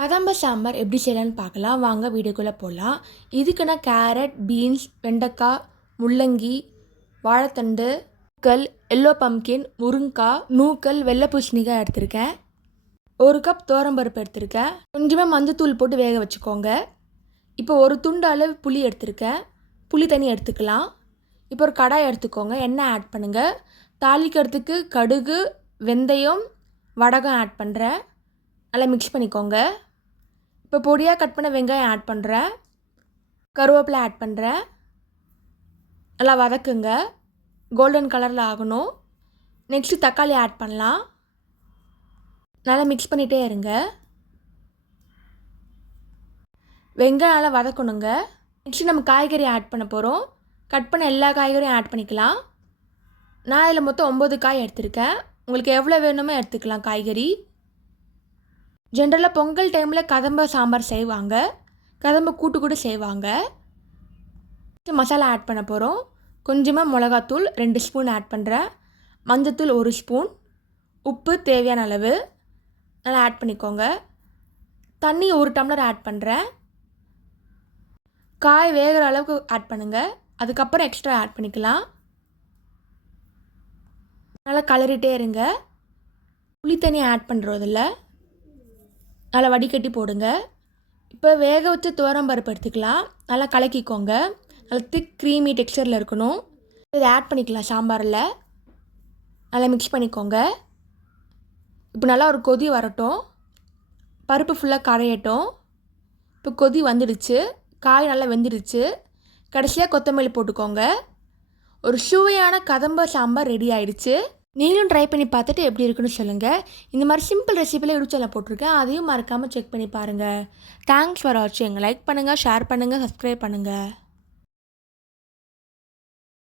கதம்ப சாம்பார் எப்படி செய்யலான்னு பார்க்கலாம். வாங்க வீடியோக்குள்ளே போகலாம் இதுக்கு நான் கேரட் பீன்ஸ் வெண்டைக்காய் முள்ளங்கி வாழைத்தண்டு கல் எல்லோ பம்கின் முருங்காய் நூக்கல் வெள்ளை பூசணிக்காய் எடுத்திருக்கேன். ஒரு கப் பருப்பு எடுத்திருக்கேன். கொஞ்சமாக மஞ்சத்தூள் போட்டு வேக வச்சுக்கோங்க. இப்போ ஒரு துண்டு அளவு புளி எடுத்திருக்கேன். புளி தண்ணி எடுத்துக்கலாம். இப்போ ஒரு கடாய் எடுத்துக்கோங்க. எண்ணெய் ஆட் பண்ணுங்கள் தாளிக்கிறதுக்கு கடுகு வெந்தயம் வடகம் ஆட் பண்ணுறேன் நல்லா மிக்ஸ் பண்ணிக்கோங்க. இப்போ பொடியாக கட் பண்ண வெங்காயம் ஆட் பண்ணுறேன் கருவேப்பிலை ஆட் பண்ணுறேன் நல்லா வதக்குங்க. கோல்டன் கலரில் ஆகணும். நெக்ஸ்ட்டு தக்காளி ஆட் பண்ணலாம். நல்லா மிக்ஸ் பண்ணிகிட்டே இருங்க. வெங்காயம் நல்லா வதக்கணுங்க. நெக்ஸ்ட்டு நம்ம காய்கறி ஆட் பண்ண போகிறோம் கட் பண்ண எல்லா காய்கறியும் ஆட் பண்ணிக்கலாம். நான் இதில் மொத்தம் ஒம்பது காய் எடுத்திருக்கேன். உங்களுக்கு எவ்வளோ வேணுமோ எடுத்துக்கலாம் காய்கறி. ஜென்ரலாக பொங்கல் டைமில் கதம்ப சாம்பார் செய்வாங்க. கதம்ப கூட்டு கூட செய்வாங்க. மசாலா ஆட் பண்ண போகிறோம் கொஞ்சமாக மிளகாத்தூள் ரெண்டு ஸ்பூன் ஆட் பண்ணுறேன் மஞ்சத்தூள் ஒரு ஸ்பூன் உப்பு தேவையான அளவு. நல்லா ஆட் பண்ணிக்கோங்க. தண்ணி ஒரு டம்ளர் ஆட் பண்ணுறேன் காய் வேகிற அளவுக்கு ஆட் பண்ணுங்கள் அதுக்கப்புறம் எக்ஸ்ட்ரா ஆட் பண்ணிக்கலாம். நல்லா கலரிட்டே இருங்க. புளி தண்ணி ஆட் பண்ணுறதில்ல நல்லா வடிகட்டி போடுங்க. இப்போ வேக வச்ச பருப்பு எடுத்துக்கலாம். நல்லா கலக்கிக்கோங்க. நல்லா திக் க்ரீமி டெக்ஸ்டரில் இருக்கணும். இதை ஆட் பண்ணிக்கலாம் சாம்பாரில். நல்லா மிக்ஸ் பண்ணிக்கோங்க. இப்போ நல்லா ஒரு கொதி வரட்டும். பருப்பு ஃபுல்லாக கரையட்டும். இப்போ கொதி வந்துடுச்சு. காய் நல்லா வெந்துடுச்சு. கடைசியாக கொத்தமல்லி போட்டுக்கோங்க. ஒரு சுவையான கதம்ப சாம்பார் ரெடி ஆயிடுச்சு. நீங்களும் ட்ரை பண்ணி பார்த்துட்டு எப்படி இருக்குன்னு சொல்லுங்கள் இந்த மாதிரி சிம்பிள் ரெசிபியில் யூடியூப் போட்டிருக்கேன். அதையும் மறக்காமல் செக் பண்ணி பாருங்கள் தேங்க்ஸ் ஃபார் வாட்சிங் லைக் பண்ணுங்கள் ஷேர் பண்ணுங்கள் சப்ஸ்கிரைப் பண்ணுங்கள்